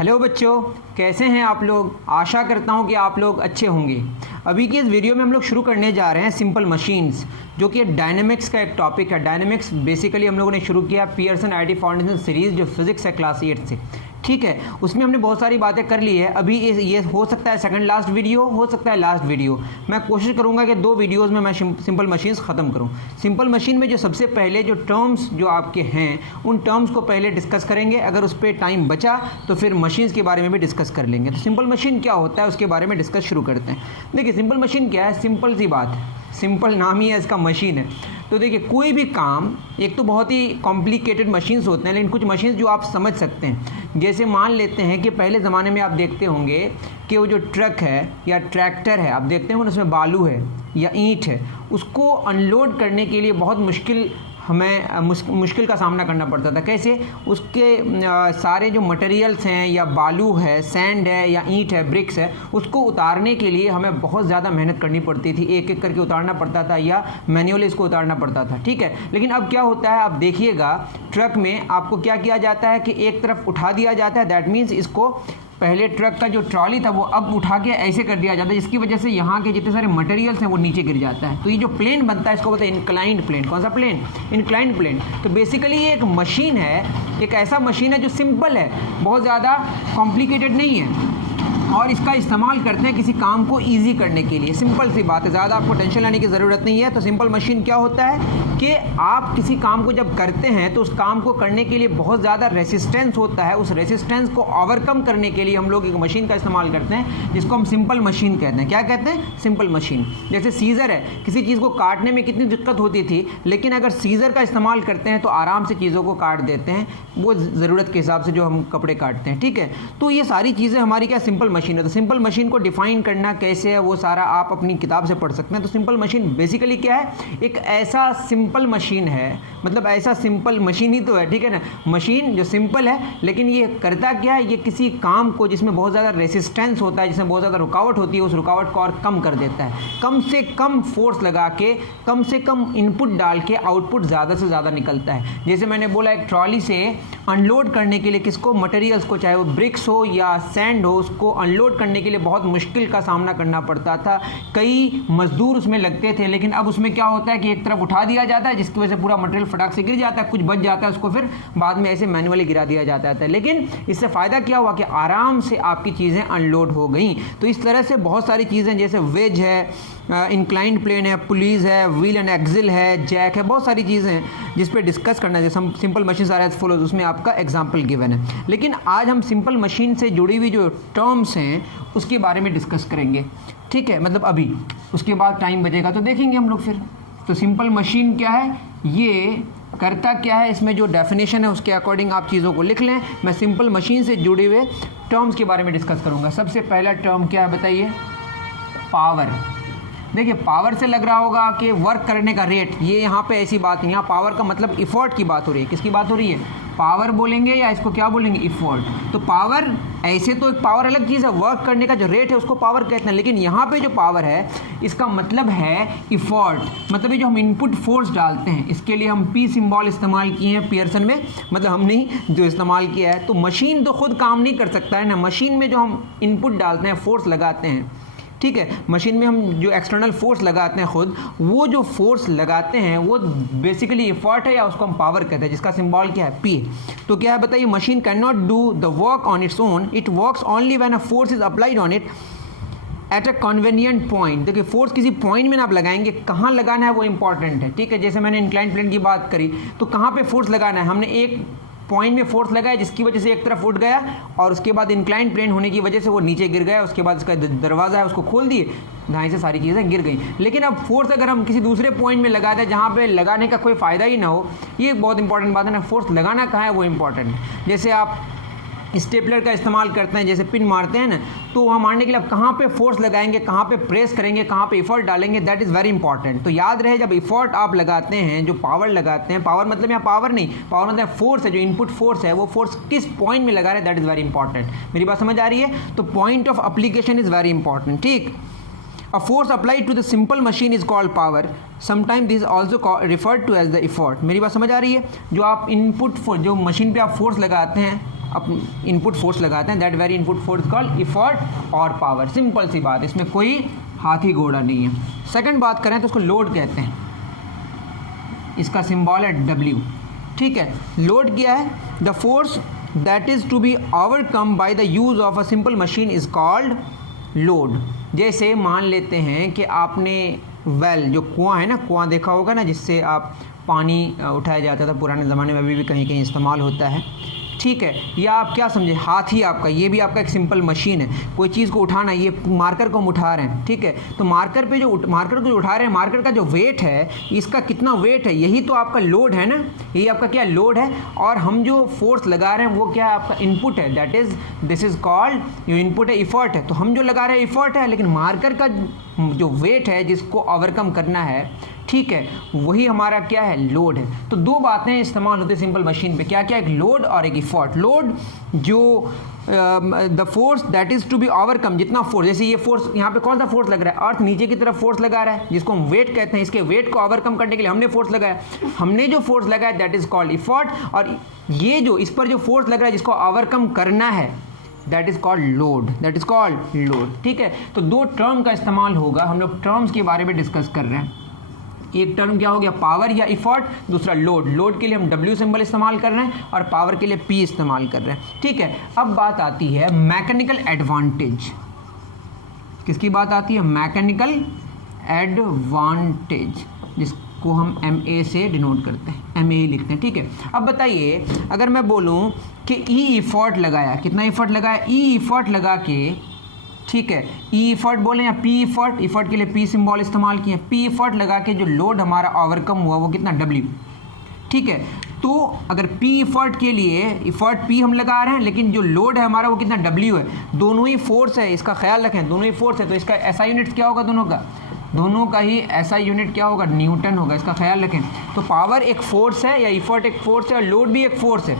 Hello बच्चों, कैसे हैं आप लोग। आशा करता हूं कि आप लोग अच्छे होंगे। अभी की इस वीडियो में हम लोग शुरू करने जा रहे हैं सिंपल मशीन्स, जो कि डायनेमिक्स का एक टॉपिक है। डायनेमिक्स बेसिकली हम लोगों ने शुरू किया पियर्सन आईटी फाउंडेशन सीरीज़, जो फिजिक्स है क्लास 8 से। ठीक है, उसमें हमने बहुत सारी बातें कर ली है। अभी ये हो सकता है सेकंड लास्ट वीडियो, हो सकता है लास्ट वीडियो। मैं कोशिश करूंगा कि 2 वीडियोस में मैं सिंपल मशीन्स ख़त्म करूं। सिंपल मशीन में जो सबसे पहले जो टर्म्स जो आपके हैं, उन टर्म्स को पहले डिस्कस करेंगे। अगर उस पर टाइम बचा तो फिर मशीन्स के बारे में भी डिस्कस कर लेंगे। तो सिंपल मशीन क्या होता है उसके बारे में डिस्कस शुरू करते हैं। देखिए, सिंपल मशीन क्या है, सिंपल सी बात है, सिंपल नाम ही है इसका, मशीन है। तो देखिए, कोई भी काम, एक तो बहुत ही कॉम्प्लिकेटेड मशीन्स होते हैं, लेकिन कुछ मशीन्स जो आप समझ सकते हैं। जैसे मान लेते हैं कि पहले ज़माने में आप देखते होंगे कि वो जो ट्रक है या ट्रैक्टर है, आप देखते हैं उसमें बालू है या ईंट है, उसको अनलोड करने के लिए बहुत मुश्किल का सामना करना पड़ता था। कैसे? उसके सारे जो मटेरियल्स हैं, या बालू है, सैंड है, या ईंट है, ब्रिक्स है, उसको उतारने के लिए हमें बहुत ज़्यादा मेहनत करनी पड़ती थी। एक एक करके उतारना पड़ता था या मैन्युअली इसको उतारना पड़ता था। ठीक है, लेकिन अब क्या होता है, आप देखिएगा ट्रक में आपको क्या किया जाता है कि एक तरफ उठा दिया जाता है। दैट मीन्स इसको पहले ट्रक का जो ट्रॉली था वो अब उठा के ऐसे कर दिया जाता है, जिसकी वजह से यहाँ के जितने सारे मटेरियल्स हैं वो नीचे गिर जाता है। तो ये जो प्लेन बनता है इसको बोलते हैं इंक्लाइंड प्लेन। कौन सा प्लेन? Inclined plane. तो बेसिकली ये एक मशीन है, एक ऐसा मशीन है जो सिंपल है, बहुत ज़्यादा कॉम्प्लिकेटेड नहीं है, और इसका इस्तेमाल करते हैं किसी काम को ईजी करने के लिए। सिंपल सी बात है, ज़्यादा आपको टेंशन लेने की ज़रूरत नहीं है। तो सिंपल मशीन क्या होता है कि आप किसी काम को जब करते हैं तो उस काम को करने के लिए बहुत ज़्यादा रेसिस्टेंस होता है। उस रेसिस्टेंस को ओवरकम करने के लिए हम लोग एक मशीन का इस्तेमाल करते हैं, जिसको हम सिंपल मशीन कहते हैं। क्या कहते हैं? Simple machine. जैसे सीज़र है, किसी चीज़ को काटने में कितनी दिक्कत होती थी, लेकिन अगर सीज़र का इस्तेमाल करते हैं तो आराम से चीज़ों को काट देते हैं, वो ज़रूरत के हिसाब से जो हम कपड़े काटते हैं। ठीक है, तो ये सारी चीज़ें हमारी क्या सिंपल मशीन है। तो सिंपल मशीन को डिफाइन करना कैसे है वो सारा आप अपनी किताब से पढ़ सकते हैं। तो सिंपल मशीन बेसिकली क्या है, एक ऐसा सिंपल मशीन है, मतलब ऐसा सिंपल मशीन ही तो है। ठीक है ना, मशीन जो सिंपल है, लेकिन ये करता क्या है, ये किसी काम को जिसमें बहुत ज़्यादा रेसिस्टेंस होता है, जिसमें बहुत ज़्यादा रुकावट होती है, उस रुकावट को और कम कर देता है। कम से कम फोर्स लगा के, कम से कम इनपुट डाल के आउटपुट ज़्यादा से ज़्यादा निकलता है। जैसे मैंने बोला, एक ट्रॉली से अनलोड करने के लिए किसको, मटेरियल्स को, चाहे वो ब्रिक्स हो या सैंड हो, उसको अनलोड करने के लिए बहुत मुश्किल का सामना करना पड़ता था। कई मजदूर उसमें लगते थे, लेकिन अब उसमें क्या होता है कि एक तरफ उठा दिया जाता है, जिसकी वजह से पूरा मटेरियल फटाक से गिर जाता है, कुछ बच जाता है, उसको फिर बाद में ऐसे मैन्युअली गिरा दिया जाता है। लेकिन इससे फ़ायदा क्या हुआ कि आराम से आपकी चीज़ें अनलोड हो गई। तो इस तरह से बहुत सारी चीज़ें, जैसे वेज है, इंक्लाइंड प्लेन है, पुलीज है, व्हील एंड एक्सिल है, जैक है, बहुत सारी चीज़ें हैं जिस पे डिस्कस करना है। जैसे हम simple machine are as follows, उसमें आपका एग्जांपल गिवन है। लेकिन आज हम सिंपल मशीन से जुड़ी हुई जो टर्म्स हैं उसके बारे में डिस्कस करेंगे। ठीक है, मतलब अभी, उसके बाद टाइम बचेगा तो देखेंगे हम लोग फिर। तो सिंपल मशीन क्या है, ये करता क्या है, इसमें जो डेफिनेशन है उसके अकॉर्डिंग आप चीज़ों को लिख लें। मैं सिंपल मशीन से जुड़े हुए टर्म्स के बारे में डिस्कस करूँगा। सबसे पहला टर्म क्या है बताइए? पावर। देखिए, पावर से लग रहा होगा कि वर्क करने का रेट, ये यहाँ पे ऐसी बात नहीं। यहाँ पावर का मतलब इफोर्ट की बात हो रही है। किसकी बात हो रही है? पावर बोलेंगे या इसको क्या बोलेंगे? इफोर्ट। तो पावर, ऐसे तो एक पावर अलग चीज़ है, वर्क करने का जो रेट है उसको पावर कहते हैं, लेकिन यहाँ पे जो पावर है इसका मतलब है इफोर्ट। मतलब ये जो हम इनपुट फोर्स डालते हैं, इसके लिए हम पी सिंबल इस्तेमाल किए हैं पियर्सन में, मतलब हम नहीं, जो इस्तेमाल किया है। तो मशीन तो खुद काम नहीं कर सकता है ना, मशीन में जो हम इनपुट डालते हैं, फोर्स लगाते हैं, ठीक है, मशीन में हम जो एक्सटर्नल फोर्स लगाते हैं खुद, वो जो फोर्स लगाते हैं वो बेसिकली एफर्ट है, या उसको हम पावर कहते हैं, जिसका सिंबल क्या है? पी। तो क्या है बताइए? Machine can not do the work on its own, it works only when a force is applied on it at a convenient point. देखिए, फोर्स किसी पॉइंट में आप लगाएंगे, कहाँ लगाना है वो इंपॉर्टेंट है। ठीक है, जैसे मैंने इंक्लाइंड प्लेन की बात करी, तो कहाँ पे फोर्स लगाना है, हमने एक पॉइंट में फोर्स लगाया जिसकी वजह से एक तरफ उठ गया, और उसके बाद इंक्लाइंड प्लेन होने की वजह से वो नीचे गिर गया। उसके बाद इसका दरवाज़ा है उसको खोल दिए, ढाई से सारी चीज़ें गिर गई। लेकिन अब फोर्स अगर हम किसी दूसरे पॉइंट में लगा दें जहाँ पे लगाने का कोई फ़ायदा ही ना हो, ये एक बहुत इंपॉर्टेंट बात है ना, फोर्स लगाना कहाँ है वो इंपॉर्टेंट है। जैसे आप स्टेपलर का इस्तेमाल करते हैं, जैसे पिन मारते हैं ना, तो वहाँ मारने के लिए आप कहाँ पे फोर्स लगाएंगे, कहाँ पे प्रेस करेंगे, कहाँ पे इफर्ट डालेंगे, दैट इज़ वेरी इंपॉर्टेंट। तो याद रहे, जब इफर्ट आप लगाते हैं, जो पावर लगाते हैं, पावर मतलब यहाँ पावर नहीं, पावर मतलब फोर्स है, जो इनपुट फोर्स है, वो फोर्स किस पॉइंट में लगा रहे हैं, दैट इज़ वेरी इंपॉर्टेंट। मेरी बात समझ आ रही है? तो point of application is very important. ठीक, a force applied to the simple machine is called power, sometime this also referred to as the effort. मेरी बात समझ आ रही है? जो आप इनपुट जो मशीन पे आप फोर्स लगाते हैं, इनपुट फोर्स लगाते हैं, that very input force called effort और पावर। सिंपल सी बात, इसमें कोई हाथी घोड़ा नहीं है। सेकंड बात करें तो उसको लोड कहते हैं, इसका सिंबल है W। ठीक है, लोड क्या है? The force that is to be overcome by the use of a simple machine is called load. जैसे मान लेते हैं कि आपने वेल, जो कुआं है ना, कुआं देखा होगा ना, जिससे आप पानी उठाया जाता था पुराने ज़माने में, अभी भी कहीं कहीं इस्तेमाल होता है। ठीक है, या आप क्या समझे, हाथी आपका, ये भी आपका एक सिंपल मशीन है। कोई चीज़ को उठाना, ये मार्कर को हम उठा रहे हैं, ठीक है, तो मार्कर पे जो मार्कर को उठा रहे हैं, मार्कर का जो वेट है, इसका कितना वेट है, यही तो आपका लोड है ना, यही आपका क्या लोड है। और हम जो फोर्स लगा रहे हैं वो क्या है, आपका इनपुट है, that is this is called, जो इनपुट है इफर्ट है। तो हम जो लगा रहे हैं इफर्ट है, लेकिन मार्कर का जो वेट है जिसको ओवरकम करना है, ठीक है, वही हमारा क्या है, लोड है। तो दो बातें इस्तेमाल होती है सिंपल मशीन पे, क्या क्या, एक लोड और एक इफर्ट। लोड जो the force that is to be overcome, जितना फोर्स, जैसे ये फोर्स यहाँ पे कौन सा फोर्स लग रहा है, अर्थ नीचे की तरफ फोर्स लगा रहा है जिसको हम वेट कहते हैं, इसके वेट को ओवरकम करने के लिए हमने फोर्स लगाया, हमने जो फोर्स लगाया दैट इज कॉल्ड इफर्ट। और ये जो इस पर जो फोर्स लग रहा है जिसको ओवरकम करना है, that is called load, that is called load. ठीक है, तो दो टर्म का इस्तेमाल होगा, हम लोग टर्म्स के बारे में डिस्कस कर रहे हैं। एक टर्म क्या हो गया, पावर या इफर्ट, दूसरा लोड। लोड के लिए हम W सिंबल इस्तेमाल कर रहे हैं और पावर के लिए P इस्तेमाल कर रहे हैं। ठीक है, अब बात आती है मैकेनिकल एडवांटेज। किसकी बात आती है, मैकेनिकल एडवांटेज, जिसको हम MA से डिनोट करते हैं, MA लिखते हैं। ठीक है, अब बताइए, अगर मैं बोलूं कि E इफर्ट लगाया, कितना इफर्ट लगाया, E इफर्ट लगा के, ठीक है, E इफर्ट बोले या P इफर्ट, इफर्ट के लिए P सिंबल इस्तेमाल किए, P इफर्ट लगा के जो लोड हमारा ओवरकम हुआ वो कितना, W। ठीक है, तो अगर P इफर्ट के लिए इफर्ट P हम लगा रहे हैं, लेकिन जो लोड है हमारा वो कितना, W है। दोनों ही फोर्स है, इसका ख्याल रखें, दोनों ही फोर्स है, तो इसका SI यूनिट क्या होगा, दोनों का ही SI यूनिट क्या होगा, न्यूटन होगा, इसका ख्याल रखें। तो पावर एक फोर्स है या इफर्ट एक फोर्स है और लोड भी एक फोर्स है।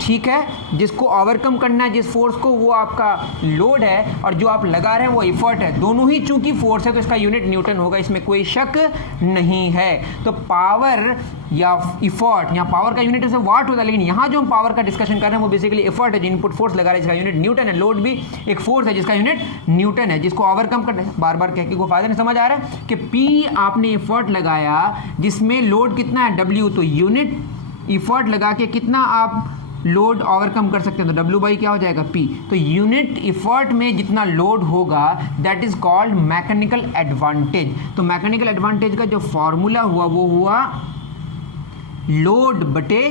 ठीक है, जिसको ओवरकम करना है जिस फोर्स को, वो आपका लोड है, और जो आप लगा रहे हैं वो इफर्ट है। दोनों ही चूंकि फोर्स है तो इसका यूनिट न्यूटन होगा, इसमें कोई शक नहीं है। तो पावर या इफर्ट, यहाँ पावर का यूनिट से वाट होता है, लेकिन यहाँ जो हम पावर का डिस्कशन कर रहे हैं वो बेसिकली इफर्ट है, जो इनपुट फोर्स लगा रहे हैं जिसका यूनिट न्यूटन है। लोड भी एक फोर्स है जिसका यूनिट न्यूटन है, जिसको ओवरकम करना है। बार बार कह के कोई फायदा नहीं, समझ आ रहा है कि P आपने इफर्ट लगाया जिसमें लोड कितना है, W, तो यूनिट इफर्ट लगा के कितना आप लोड ओवरकम कर सकते हैं, तो W बाई क्या हो जाएगा, P। तो यूनिट इफर्ट में जितना लोड होगा that is called mechanical advantage. तो मैकेनिकल एडवांटेज का जो फॉर्मूला हुआ वो हुआ लोड बटे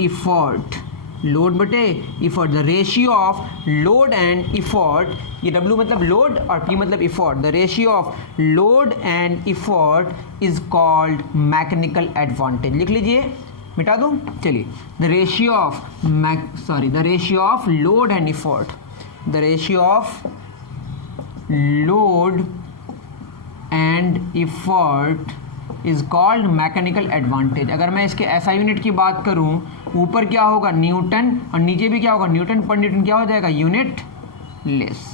इफर्ट, लोड बटे effort, the ratio of load and effort. ये W मतलब लोड और P मतलब effort, the ratio of load and effort is called mechanical advantage. लिख लीजिए, मिटा दूं, चलिए, the ratio of load and effort, the ratio of load and effort is called mechanical advantage. अगर मैं इसके SI यूनिट की बात करूं, ऊपर क्या होगा, न्यूटन, और नीचे भी क्या होगा, न्यूटन पर न्यूटन क्या हो जाएगा, unit less.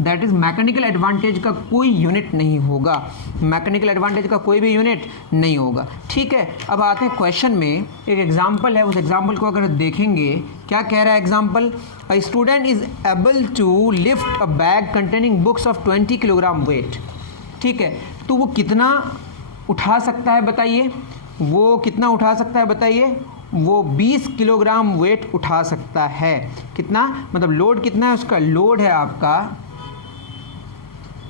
That is mechanical advantage का कोई यूनिट नहीं होगा, मैकेनिकल एडवांटेज का कोई भी यूनिट नहीं होगा। ठीक है, अब आते हैं क्वेश्चन में। एक एग्जांपल है, उस एग्जांपल को अगर देखेंगे, क्या कह रहा है example, a student is able to lift a bag containing books of 20 kilogram weight. ठीक है, तो वो कितना उठा सकता है बताइए, वो कितना उठा सकता है बताइए, वो 20 किलोग्राम वेट उठा सकता है। कितना मतलब लोड कितना है उसका, लोड है आपका,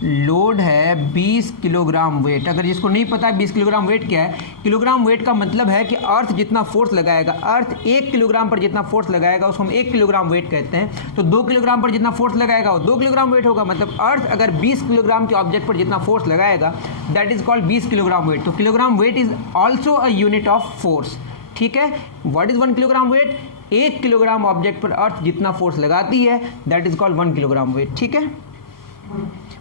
लोड है 20 किलोग्राम वेट। अगर जिसको नहीं पता है 20 किलोग्राम वेट क्या है, किलोग्राम वेट का मतलब है कि अर्थ जितना फोर्स लगाएगा, अर्थ 1 किलोग्राम पर जितना फोर्स लगाएगा उसको हम 1 किलोग्राम वेट कहते हैं। तो 2 किलोग्राम पर जितना फोर्स लगाएगा वो 2 किलोग्राम वेट होगा। मतलब अर्थ अगर 20 किलोग्राम के ऑब्जेक्ट पर जितना फोर्स लगाएगा that is called 20 kilogram weight. तो kilogram weight is also a unit of force. ठीक है, what is 1 kilogram weight, 1 kilogram object पर अर्थ जितना फोर्स लगाती है that is called 1 kilogram weight. ठीक है,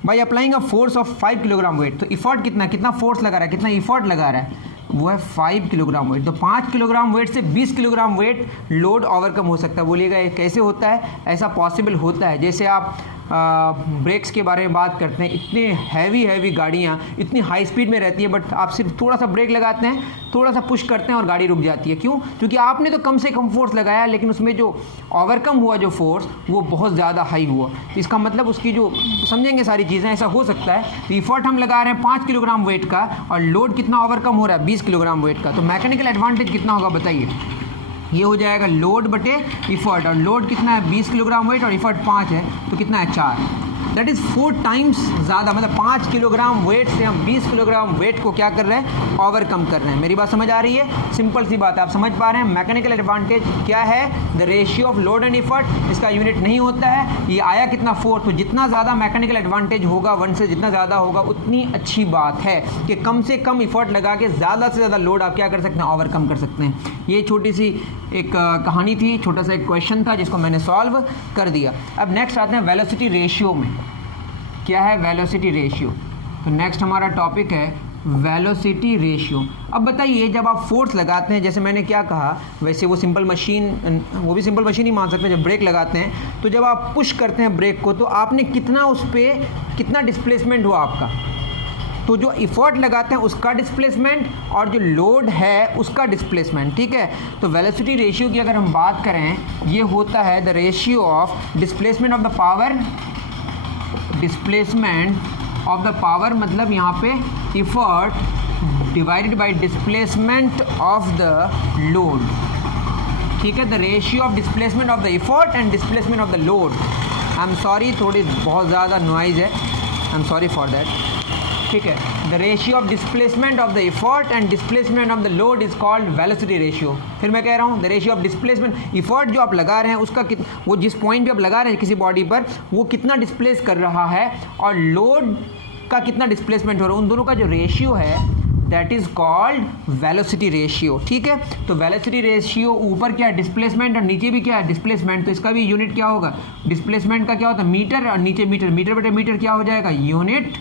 by applying a force of 5 kilogram weight. तो इफर्ट कितना फोर्स लगा रहा है, कितना इफर्ट लगा रहा है, वो है 5 किलोग्राम वेट। तो 5 किलोग्राम वेट से 20 किलोग्राम वेट लोड ओवरकम हो सकता है। बोलिएगा कैसे होता है, ऐसा पॉसिबल होता है। जैसे आप ब्रेक्स के बारे में बात करते हैं, इतने हैवी गाड़ियाँ इतनी हाई स्पीड में रहती है, बट आप सिर्फ थोड़ा सा ब्रेक लगाते हैं, थोड़ा सा पुश करते हैं और गाड़ी रुक जाती है। क्यों? क्योंकि आपने तो कम से कम फोर्स लगाया, लेकिन उसमें जो ओवरकम हुआ जो फोर्स वो बहुत ज़्यादा हाई हुआ। इसका मतलब उसकी जो समझेंगे सारी चीज़ें, ऐसा हो सकता है इफर्ट हम लगा रहे हैं 5 किलोग्राम वेट का और लोड कितना ओवरकम हो रहा है 20 किलोग्राम वेट का, तो मैकेनिकल एडवांटेज कितना होगा बताइए? ये हो जाएगा लोड बटे इफर्ट, और लोड कितना है 20 किलोग्राम वेट और इफर्ट 5 है, तो कितना है 4, दैट इज़ 4 टाइम्स ज़्यादा। मतलब 5 किलोग्राम वेट से हम 20 किलोग्राम वेट को क्या कर रहे हैं? ओवरकम कर रहे हैं। मेरी बात समझ आ रही है? सिंपल सी बात है, आप समझ पा रहे हैं। मैकेनिकल एडवांटेज क्या है? The ratio of load and effort, इसका यूनिट नहीं होता है। ये आया कितना 4, तो जितना ज़्यादा मैकेनिकल एडवांटेज होगा 1 से जितना ज़्यादा होगा उतनी अच्छी बात है कि कम से कम इफर्ट लगा के ज़्यादा से ज़्यादा लोड आप क्या कर सकते हैं? ओवरकम कर सकते हैं। ये छोटी सी एक कहानी थी, छोटा सा एक क्वेश्चन था जिसको मैंने सॉल्व कर दिया। अब नेक्स्ट आते हैं वेलोसिटी रेशियो में। क्या है वेलोसिटी रेशियो? तो नेक्स्ट हमारा टॉपिक है वेलोसिटी रेशियो। अब बताइए, जब आप फोर्स लगाते हैं, जैसे मैंने क्या कहा, वैसे वो सिंपल मशीन, वो भी सिंपल मशीन ही मान सकते हैं। जब ब्रेक लगाते हैं तो जब आप पुश करते हैं ब्रेक को, तो आपने कितना उस पर कितना डिस्प्लेसमेंट हुआ आपका, तो जो इफर्ट लगाते हैं उसका डिस्प्लेसमेंट और जो लोड है उसका डिस्प्लेसमेंट, ठीक है। तो वेलोसिटी रेशियो की अगर हम बात करें, ये होता है the ratio of displacement of the power, displacement of the power मतलब यहाँ पे effort divided by displacement of the load, ठीक है। The ratio of displacement of the effort and displacement of the load. I am sorry, थोड़ी बहुत ज़्यादा noise है, I am sorry for that, ठीक है। The ratio of displacement of the effort and displacement of the load is called velocity ratio. फिर मैं कह रहा हूँ, the ratio of displacement, effort जो आप लगा रहे हैं उसका वो जिस पॉइंट पे आप लगा रहे हैं किसी बॉडी पर, वो कितना डिस्प्लेस कर रहा है और लोड का कितना डिस्प्लेसमेंट हो रहा है, उन दोनों का जो रेशियो है that is called velocity ratio, ठीक है। तो वेलोसिटी रेशियो ऊपर क्या है? डिस्प्लेसमेंट, और नीचे भी क्या है? डिस्प्लेसमेंट। तो इसका भी यूनिट क्या होगा? डिस्प्लेसमेंट का क्या होता है? मीटर, और नीचे मीटर, मीटर बटे मीटर क्या हो जाएगा? Unit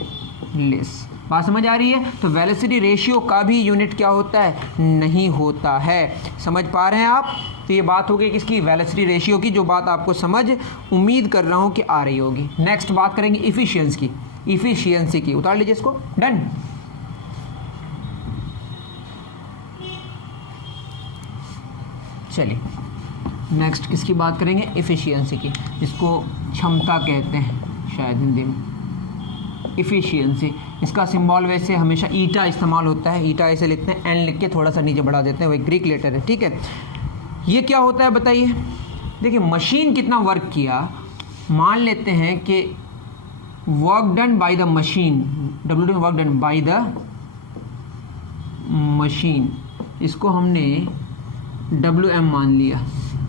less. बात समझ आ रही है? तो वेलोसिटी रेशियो का भी यूनिट क्या होता है? नहीं होता है। समझ पा रहे हैं आप? तो ये बात हो गई किसकी? वेलोसिटी रेशियो की, जो बात आपको समझ उम्मीद कर रहा हूँ कि आ रही होगी। नेक्स्ट बात करेंगे इफिशियंसी की। उतार लीजिए इसको, डन। चलिए नेक्स्ट किसकी बात करेंगे? एफिशिएंसी की, जिसको क्षमता कहते हैं शायद हिंदी में। इफ़िशियंसी, इसका सिंबल वैसे हमेशा ईटा इस्तेमाल होता है। ईटा ऐसे लिखते हैं, एन लिख के थोड़ा सा नीचे बढ़ा देते हैं, वो एक ग्रीक लेटर है, ठीक है। ये क्या होता है बताइए? देखिए, मशीन कितना वर्क किया, मान लेते हैं कि work done by the machine, W work done by the machine, इसको हमने WM मान लिया,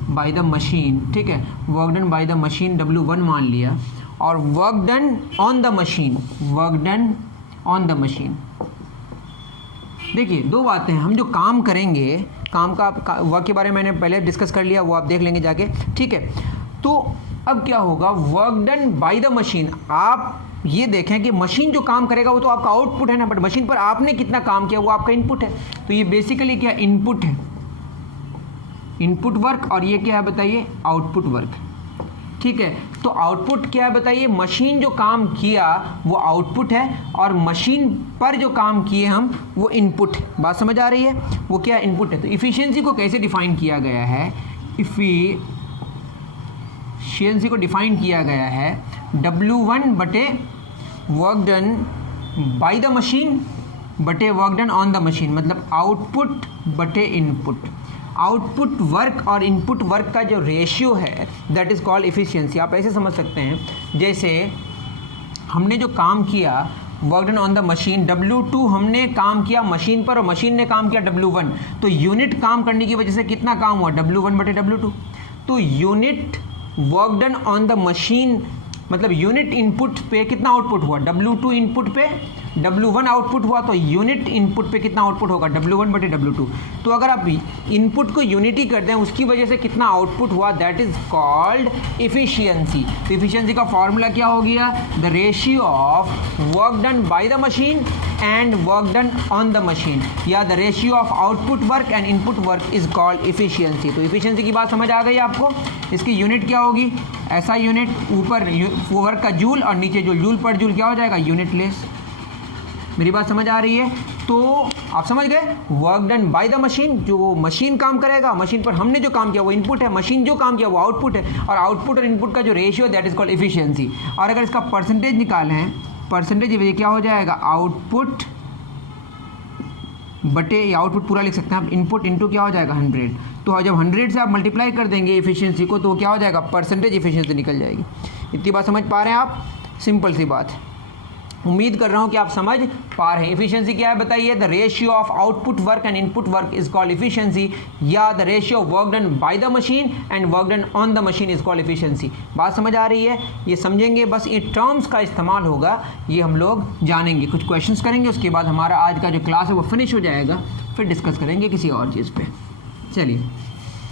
बाय द मशीन, ठीक है। Work done by the machine W1 मान लिया, और work done on the machine, work done on the machine. देखिए, दो बातें हैं, हम जो काम करेंगे, काम का वर्क के बारे में मैंने पहले डिस्कस कर लिया, वो आप देख लेंगे जाके, ठीक है। तो अब क्या होगा? Work done by the machine, आप ये देखें कि मशीन जो काम करेगा वो तो आपका आउटपुट है ना, बट मशीन पर आपने कितना काम किया वो आपका इनपुट है। तो ये बेसिकली क्या? इनपुट है, इनपुट वर्क, और ये क्या है बताइए? आउटपुट वर्क, ठीक है। तो आउटपुट क्या है बताइए? मशीन जो काम किया वो आउटपुट है, और मशीन पर जो काम किए हम वो इनपुट है। बात समझ आ रही है? वो क्या इनपुट है। तो इफ़िशियंसी को कैसे डिफाइन किया गया है? इफ़िशियंसी को डिफाइन किया गया है W1 बटे work done by the machine बटे work done on the machine, मतलब आउटपुट बटे इनपुट। आउटपुट वर्क और इनपुट वर्क का जो रेशियो है दैट इज़ कॉल्ड इफ़िशियंसी। आप ऐसे समझ सकते हैं, जैसे हमने जो काम किया work done on the machine, W2 हमने काम किया मशीन पर और मशीन ने काम किया W1, तो यूनिट काम करने की वजह से कितना काम हुआ? W1 बटे W2। तो unit work done on the machine मतलब यूनिट इनपुट पे कितना आउटपुट हुआ? W2 इनपुट पे W1 आउटपुट हुआ, तो यूनिट इनपुट पे कितना आउटपुट होगा? W1 बटे W2। तो अगर आप इनपुट को यूनिटी कर दें, उसकी वजह से कितना आउटपुट हुआ, दैट इज कॉल्ड इफिशियंसी। तो इफिशियंसी का फॉर्मूला क्या हो गया? The ratio of work done by the machine and work done on the machine, या the ratio of output work and input work is called efficiency. तो efficiency की बात समझ आ गई आपको। इसकी यूनिट क्या होगी, ऐसा यूनिट, ऊपर वर्क का जूल और नीचे जूल पर जूल क्या हो जाएगा, यूनिट लेस। मेरी बात समझ आ रही है। तो आप समझ गए, work done by the machine, जो मशीन काम करेगा, मशीन पर हमने जो काम किया वो इनपुट है, मशीन जो काम किया वो आउटपुट है, और आउटपुट और इनपुट का जो ratio that is called efficiency. और अगर इसका परसेंटेज निकालें हैं, परसेंटेज ये क्या हो जाएगा, आउटपुट बटे, आउटपुट पूरा लिख सकते हैं आप, इनपुट इनटू क्या हो जाएगा 100। तो जब 100 से आप मल्टीप्लाई कर देंगे इफिशियंसी को तो क्या हो जाएगा, परसेंटेज इफिशियंसी निकल जाएगी। इतनी बात समझ पा रहे हैं आप, सिंपल सी बात। उम्मीद कर रहा हूं कि आप समझ पा रहे हैं। इफिशियंसी क्या है बताइए, the ratio of output work and input work is called efficiency, या the ratio work done by the machine and work done on the machine is called efficiency. बात समझ आ रही है, ये समझेंगे, बस ये टर्म्स का इस्तेमाल होगा, ये हम लोग जानेंगे, कुछ क्वेश्चंस करेंगे, उसके बाद हमारा आज का जो क्लास है वो फिनिश हो जाएगा, फिर डिस्कस करेंगे किसी और चीज़ पे। चलिए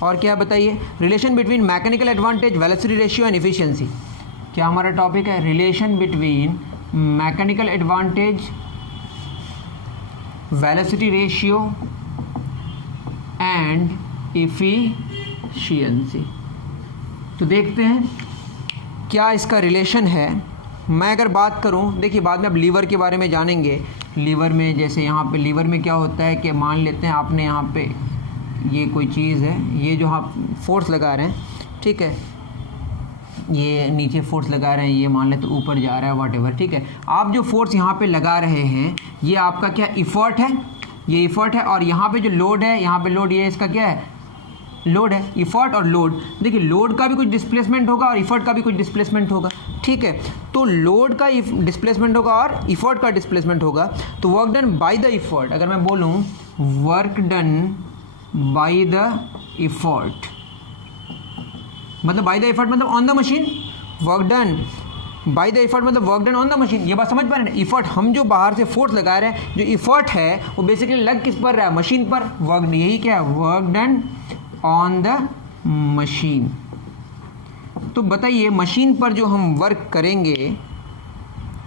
और क्या बताइए, relation between mechanical advantage, velocity ratio and efficiency. क्या हमारा टॉपिक है, relation between mechanical advantage, velocity ratio and efficiency. तो देखते हैं क्या इसका रिलेशन है। मैं अगर बात करूं, देखिए बाद में अब लीवर के बारे में जानेंगे। लीवर में जैसे यहाँ पे लीवर में क्या होता है कि मान लेते हैं आपने यहाँ पे ये कोई चीज़ है, ये जो आप फोर्स लगा रहे हैं, ठीक है, ये नीचे फोर्स लगा रहे हैं, ये मान लेते ऊपर जा रहा है व्हाटएवर, ठीक है। आप जो फोर्स यहाँ पे लगा रहे हैं ये आपका क्या इफ़र्ट है, ये इफ़र्ट है, और यहाँ पे जो लोड है, यहाँ पे लोड, ये इसका क्या है, लोड है। इफ़र्ट और लोड, देखिए लोड का भी कुछ डिस्प्लेसमेंट होगा और इफ़र्ट का भी कुछ डिस्प्लेसमेंट होगा, ठीक है। तो लोड का डिस्प्लेसमेंट होगा और इफ़र्ट का डिस्प्लेसमेंट होगा। तो work done by the effort, अगर मैं बोलूँ work done by the effort, मतलब बाय द इफर्ट मतलब on the machine, work done by the effort मतलब work done on the machine. ये बात समझ पा रहे हैं, इफर्ट हम जो बाहर से फोर्स लगा रहे हैं, जो इफर्ट है वो बेसिकली लग किस पर रहा है, मशीन पर। वर्क, यही क्या है, work done on the machine. तो बताइए मशीन पर जो हम वर्क करेंगे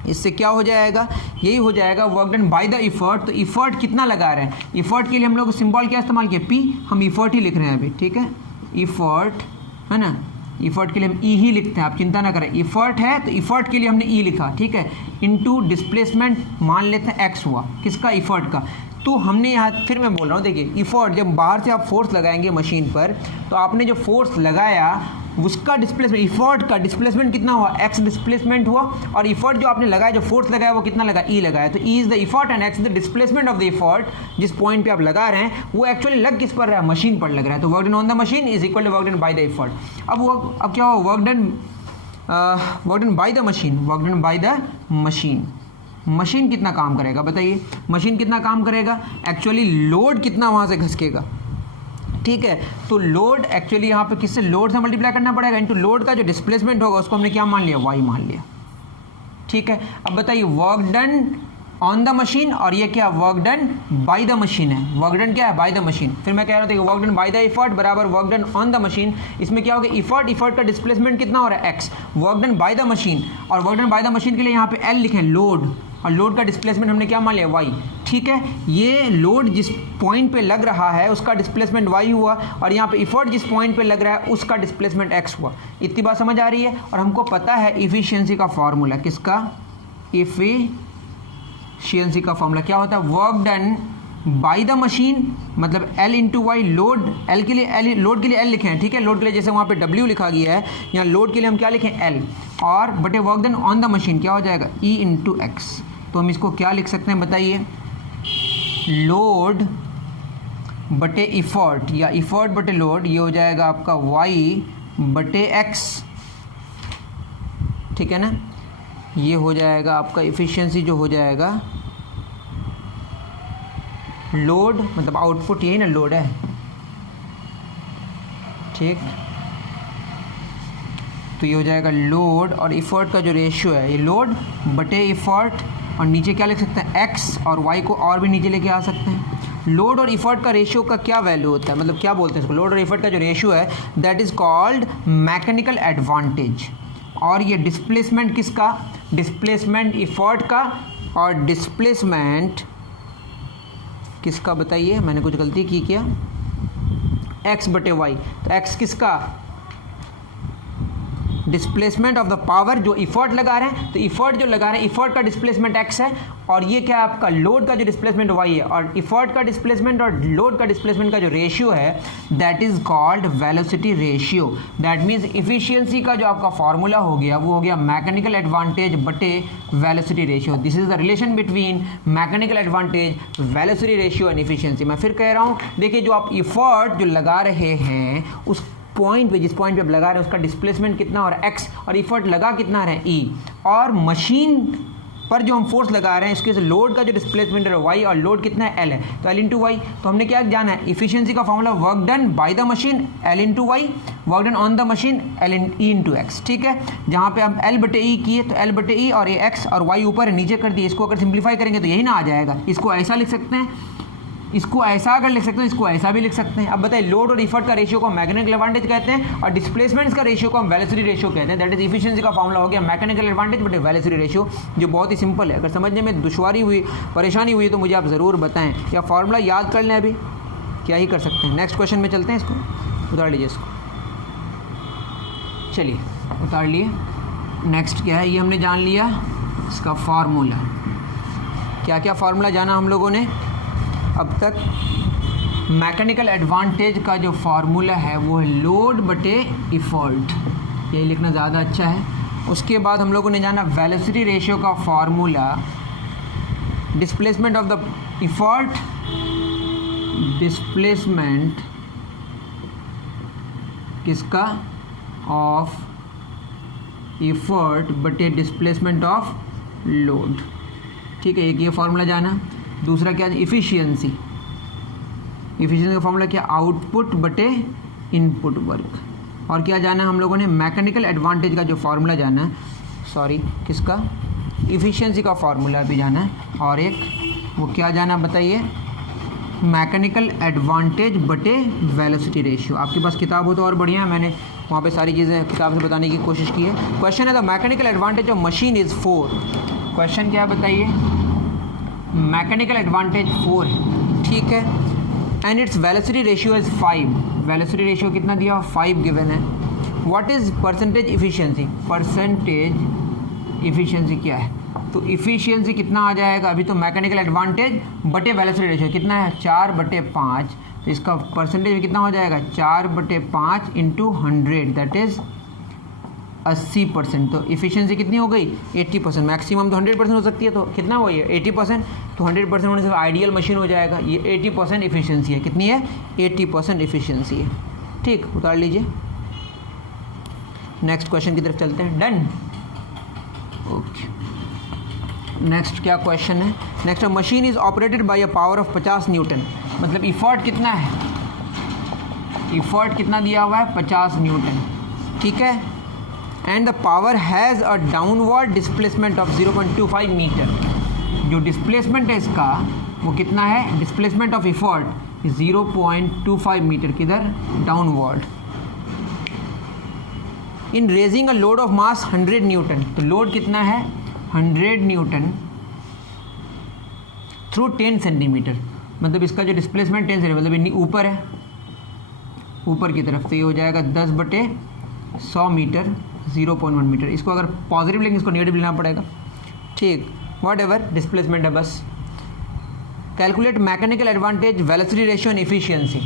इससे क्या हो जाएगा, यही हो जाएगा work done by the effort. तो इफर्ट कितना लगा रहे हैं, इफर्ट के लिए हम लोग सिंबल क्या इस्तेमाल किया, पी, हम इफर्ट ही लिख रहे हैं अभी, ठीक है, इफर्ट है ना, इफर्ट के लिए हम ई ही लिखते हैं, आप चिंता ना करें। इफर्ट है तो इफर्ट के लिए हमने ई लिखा, ठीक है, इनटू डिस्प्लेसमेंट मान लेते हैं एक्स हुआ, किसका, इफर्ट का। तो हमने यहाँ, फिर मैं बोल रहा हूँ, देखिए इफर्ट, जब बाहर से आप फोर्स लगाएंगे मशीन पर, तो आपने जो फोर्स लगाया उसका डिस्प्लेसमेंट, इफर्ट का डिस्प्लेसमेंट कितना हुआ, एक्स डिस्प्लेसमेंट हुआ, और इफर्ट जो आपने लगाया, जो फोर्स लगाया वो कितना लगा, ई लगाया। तो E is the effort and x is the displacement of the effort. जिस पॉइंट पे आप लगा रहे हैं वो एक्चुअली लग किस पर रहा है, मशीन पर लग रहा है। तो work done on the machine is equal to work done by the effort. अब क्या हो, work done by the machine, work done by the machine. Machine कितना काम करेगा बताइए, मशीन कितना काम करेगा, एक्चुअली लोड कितना वहाँ से घसकेगा, ठीक है। तो लोड एक्चुअली यहाँ पे किससे, लोड से मल्टीप्लाई करना पड़ेगा, इनटू लोड का जो डिस्प्लेसमेंट होगा उसको हमने क्या मान लिया, वाई मान लिया, ठीक है। अब बताइए work done on the machine, और ये क्या, work done by the machine है। वर्क डन क्या है, बाय द मशीन। फिर मैं कह रहा हूँ work done by the effort बराबर work done on the machine. इसमें क्या होगा, इफर्ट का डिस्प्लेसमेंट कितना हो रहा है, X, work done by the machine, और work done by the machine के लिए यहाँ पे एल लिखें, लोड, और लोड का डिस्प्लेसमेंट हमने क्या मान लिया, वाई, ठीक है। ये लोड जिस पॉइंट पे लग रहा है उसका डिस्प्लेसमेंट वाई हुआ, और यहाँ पे इफर्ट जिस पॉइंट पे लग रहा है उसका डिस्प्लेसमेंट एक्स हुआ। इतनी बात समझ आ रही है। और हमको पता है इफिशियंसी का फॉर्मूला, किसका, इफिशियंसी का फॉर्मूला क्या होता है, work done by the machine मतलब L into Y, load, L के लिए एल, लोड के लिए एल लिखे हैं, ठीक है, लोड के लिए जैसे वहाँ पे डब्ल्यू लिखा गया है, यहाँ लोड के लिए हम क्या लिखें, एल, और बटे work done on the machine क्या हो जाएगा, ई इंटू एक्स। तो हम इसको क्या लिख सकते हैं बताइए, लोड बटे इफर्ट, या इफर्ट बटे लोड, ये हो जाएगा आपका वाई बटे एक्स, ठीक है ना। ये हो जाएगा आपका इफिशियंसी जो हो जाएगा, लोड मतलब आउटपुट, यही ना लोड है, ठीक। तो ये हो जाएगा लोड और इफर्ट का जो रेशियो है, ये लोड बटे इफर्ट, और नीचे क्या लिख सकते हैं, एक्स, और वाई को और भी नीचे लेके आ सकते हैं। लोड और इफर्ट का रेशियो का क्या वैल्यू होता है, मतलब क्या बोलते हैं इसको, लोड और इफर्ट का जो रेशियो है that is called mechanical advantage. और ये डिस्प्लेसमेंट किसका, डिस्प्लेसमेंट इफर्ट का और डिस्प्लेसमेंट किसका बताइए, मैंने कुछ गलती की क्या, x बटे वाई। तो x किसका, डिस्प्लेसमेंट ऑफ द पावर, जो इफर्ट लगा रहे हैं, तो इफर्ट जो लगा रहे हैं, इफर्ट का डिस्प्लेसमेंट x है, और ये क्या आपका लोड का जो डिस्प्लेसमेंट y है, और इफर्ट का डिस्प्लेसमेंट और लोड का डिस्प्लेसमेंट का जो रेशियो है that is called velocity ratio. That means efficiency का जो आपका फॉर्मूला हो गया वो हो गया मैकेनिकल एडवांटेज बटे velocity ratio. This is the relation between mechanical advantage, velocity ratio and efficiency. मैं फिर कह रहा हूँ, देखिए जो आप इफर्ट जो लगा रहे हैं उस पॉइंट पे, जिस पॉइंट पे आप लगा रहे हैं उसका डिस्प्लेसमेंट कितना और x, और इफर्ट लगा कितना रहे e, और मशीन पर जो हम फोर्स लगा रहे हैं इसके लोड का जो डिस्प्लेसमेंट है y और लोड कितना है l है, तो l इंटू वाई। तो हमने क्या जाना है, इफिशियंसी का formula work done by the machine l into y, work done on the machine l e into x. ठीक है, जहाँ पे हम l बटे ई किए तो l बटे ई और ये x और y ऊपर नीचे कर दिए, इसको अगर सिंप्लीफाई करेंगे तो यही ना आ जाएगा। इसको ऐसा लिख सकते हैं, इसको ऐसा अगर लिख सकते हैं, इसको ऐसा भी लिख सकते हैं। अब बताइए, लोड और इफर्ट का रेशियो को हम मैकेनिकल एडवांटेज कहते हैं और डिस्प्लेसमेंट्स का रेशियो को हम वेलोसिटी रेशियो कहते हैं। दैट इज इफिशियंसी का फॉर्मूला हो गया मैकेनिकल एडवांटेज बटे वेलोसिटी रेशियो, जो बहुत ही सिंपल है। अगर समझने में दुश्वारी हुई, परेशानी हुई तो मुझे आप ज़रूर बताएं, या फॉर्मूला याद कर लें, अभी क्या ही कर सकते हैं। नेक्स्ट क्वेश्चन में चलते हैं, इसको उतार लीजिए, इसको चलिए उतार लिए। नेक्स्ट क्या है, ये हमने जान लिया इसका फार्मूला। क्या क्या फार्मूला जाना हम लोगों ने अब तक? मैकेनिकल एडवांटेज का जो फार्मूला है वो है लोड बटे इफर्ट, यही लिखना ज़्यादा अच्छा है। उसके बाद हम लोगों ने जाना वेलोसिटी रेशियो का formula, displacement of the effort, displacement किसका, ऑफ इफर्ट बटे डिस्प्लेसमेंट ऑफ लोड। ठीक है, एक ये फार्मूला जाना। दूसरा क्या, इफिशियंसी, इफिशियंसी का फार्मूला क्या, आउटपुट बटे इनपुट वर्क। और क्या जाना हम लोगों ने, मैकेनिकल एडवांटेज का जो फार्मूला जाना है, सॉरी किसका, इफिशियंसी का फार्मूला भी जाना है। और एक वो क्या जाना बताइए, मैकेनिकल एडवांटेज बटे वेलोसिटी रेशियो। आपके पास किताब हो तो और बढ़िया है, मैंने वहाँ पे सारी चीज़ें किताब से बताने की कोशिश की है। क्वेश्चन है the mechanical advantage of machine is 4। Question क्या बताइए, मैकेनिकल एडवांटेज 4 है, ठीक है, and its velocity ratio is 5। Velocity ratio कितना दिया, 5 गिवन है। What is percentage efficiency, percentage efficiency क्या है, तो इफिशियंसी कितना आ जाएगा, अभी तो मैकेनिकल एडवांटेज बटे वेलोसिटी रेशियो कितना है, 4/5, तो इसका परसेंटेज कितना हो जाएगा, 4/5 इंटू 100, दैट इज़ 80%। तो इफिशियंसी कितनी हो गई, 80%। मैक्सिमम तो 100% हो सकती है, तो कितना हुआ ये 80%, तो 100% होने से आइडियल मशीन हो जाएगा। ये 80% इफिशियंसी है, कितनी है, 80% इफिशियंसी है। ठीक, उतार लीजिए। नेक्स्ट क्वेश्चन की तरफ चलते हैं, डन। ओके, नेक्स्ट क्या क्वेश्चन है, next machine is operated by a power of 50 Newton. मतलब इफर्ट कितना है, इफर्ट कितना दिया हुआ है, 50 न्यूटन, ठीक है, and the power has a downward displacement of 0.25 metre. जो डिस्प्लेसमेंट है इसका वो कितना है, डिस्प्लेसमेंट ऑफ इफर्ट 0.25 मीटर, किधर, downward. In raising a load of mass 100 newton, तो लोड कितना है, 100 न्यूटन थ्रू 10 सेंटीमीटर। मतलब इसका जो डिस्प्लेसमेंट 10 सेंटीमीटर, मतलब ऊपर है, ऊपर की तरफ, तो ये हो जाएगा 10/100 मीटर, 0.1 मीटर। इसको अगर पॉजिटिव लेंगे इसको नेगेटिव लेना पड़ेगा। ठीक, वॉट एवर डिस्प्लेसमेंट है बस। Calculate mechanical advantage, velocity ratio and efficiency.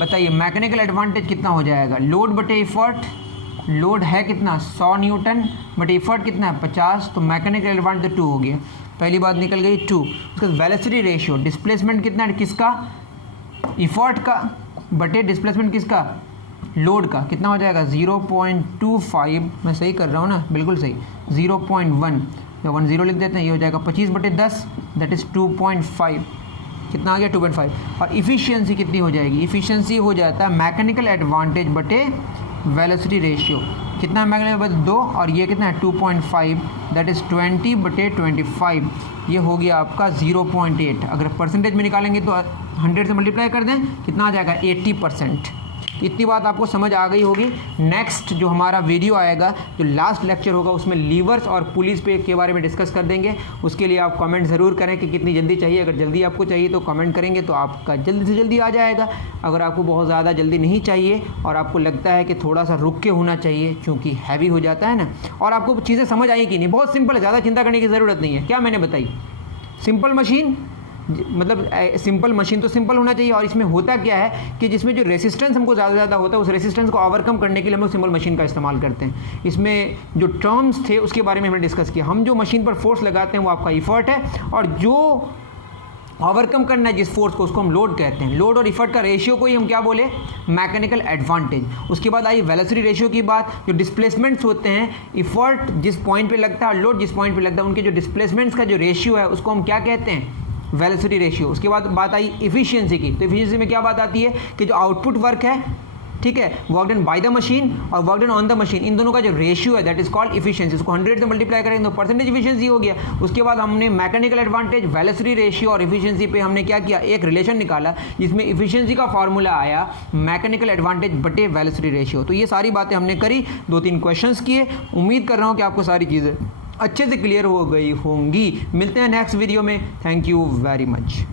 बताइए मैकेनिकल एडवांटेज कितना हो जाएगा, लोड बटे इफर्ट, लोड है कितना 100 न्यूटन बट इफर्ट कितना है 50, तो मैकेनिकल एडवांटेज 2 हो गया, पहली बात निकल गई 2। उसका वेलोसिटी रेशियो, डिस्प्लेसमेंट कितना है, किसका, इफर्ट का बटे डिस्प्लेसमेंट किसका, लोड का, कितना हो जाएगा 0.25, मैं सही कर रहा हूँ ना, बिल्कुल सही, 0.1 या 10 लिख देते हैं, ये हो जाएगा 25/10, दैट इज़ 2.5, कितना आ गया 2.5। और इफिशियंसी कितनी हो जाएगी, इफिशियंसी हो जाता है मैकेनिकल एडवांटेज बटे वेलोसिटी रेशियो, कितना है मैकेनिकल 2, और ये कितना है 2.5, दैट इज़ 20/25, ये हो गया आपका 0.8। अगर परसेंटेज में निकालेंगे तो 100 से मल्टीप्लाई कर दें, कितना आ जाएगा 80%। इतनी बात आपको समझ आ गई होगी। नेक्स्ट जो हमारा वीडियो आएगा, जो लास्ट लेक्चर होगा, उसमें लीवर्स और पुलिस पे के बारे में डिस्कस कर देंगे। उसके लिए आप कमेंट ज़रूर करें कि कितनी जल्दी चाहिए। अगर जल्दी आपको चाहिए तो कमेंट करेंगे तो आपका जल्दी से जल्दी आ जाएगा। अगर आपको बहुत ज़्यादा जल्दी नहीं चाहिए और आपको लगता है कि थोड़ा सा रुक के होना चाहिए क्योंकि हैवी हो जाता है ना, और आपको चीज़ें समझ आई कि नहीं, बहुत सिंपल है, ज़्यादा चिंता करने की ज़रूरत नहीं है। क्या मैंने बताई, सिंपल मशीन, मतलब सिंपल मशीन तो सिंपल होना चाहिए। और इसमें होता क्या है कि जिसमें जो रेसिस्टेंस हमको ज़्यादा ज़्यादा होता है, उस रेसिस्टेंस को ओवरकम करने के लिए हम लोग सिंपल मशीन का इस्तेमाल करते हैं। इसमें जो टर्म्स थे उसके बारे में हमने डिस्कस किया। हम जो मशीन पर फोर्स लगाते हैं वो आपका इफर्ट है, और जो ओवरकम करना है जिस फोर्स को, उसको हम लोड कहते हैं। लोड और इफर्ट का रेशियो को ही हम क्या बोले, मैकेनिकल एडवांटेज। उसके बाद आई वेलोसिटी रेशियो की बात। जो डिस्प्लेसमेंट्स होते हैं, इफर्ट जिस पॉइंट पे लगता है और लोड जिस पॉइंट पे लगता है, उनके जो डिस्प्लेसमेंट्स का जो रेशियो है उसको हम क्या कहते हैं, वेलोसिटी रेशियो। उसके बाद बात आई इफिशियंसी की। तो इफिशियंसी में क्या बात आती है कि जो आउटपुट वर्क है, ठीक है, work done by the machine और work done on the machine, इन दोनों का जो रेशियो है दैट इज कॉल्ड इफिशियंसी। इसको 100 से मल्टीप्लाई करेंगे तो परसेंटेज इफिशियंसी हो गया। उसके बाद हमने मैकेनिकल एडवांटेज, वेलोसिटी रेशियो और इफिशियंसी पे हमने क्या किया, एक रिलेशन निकाला जिसमें इफिशियंसी का फॉर्मूला आया मैकेनिकल एडवांटेज बटे वेलोसिटी रेशियो। तो ये सारी बातें हमने करी, 2-3 क्वेश्चंस किए। उम्मीद कर रहा हूँ कि आपको सारी चीज़ें अच्छे से क्लियर हो गई होंगी। मिलते हैं नेक्स्ट वीडियो में। Thank you very much.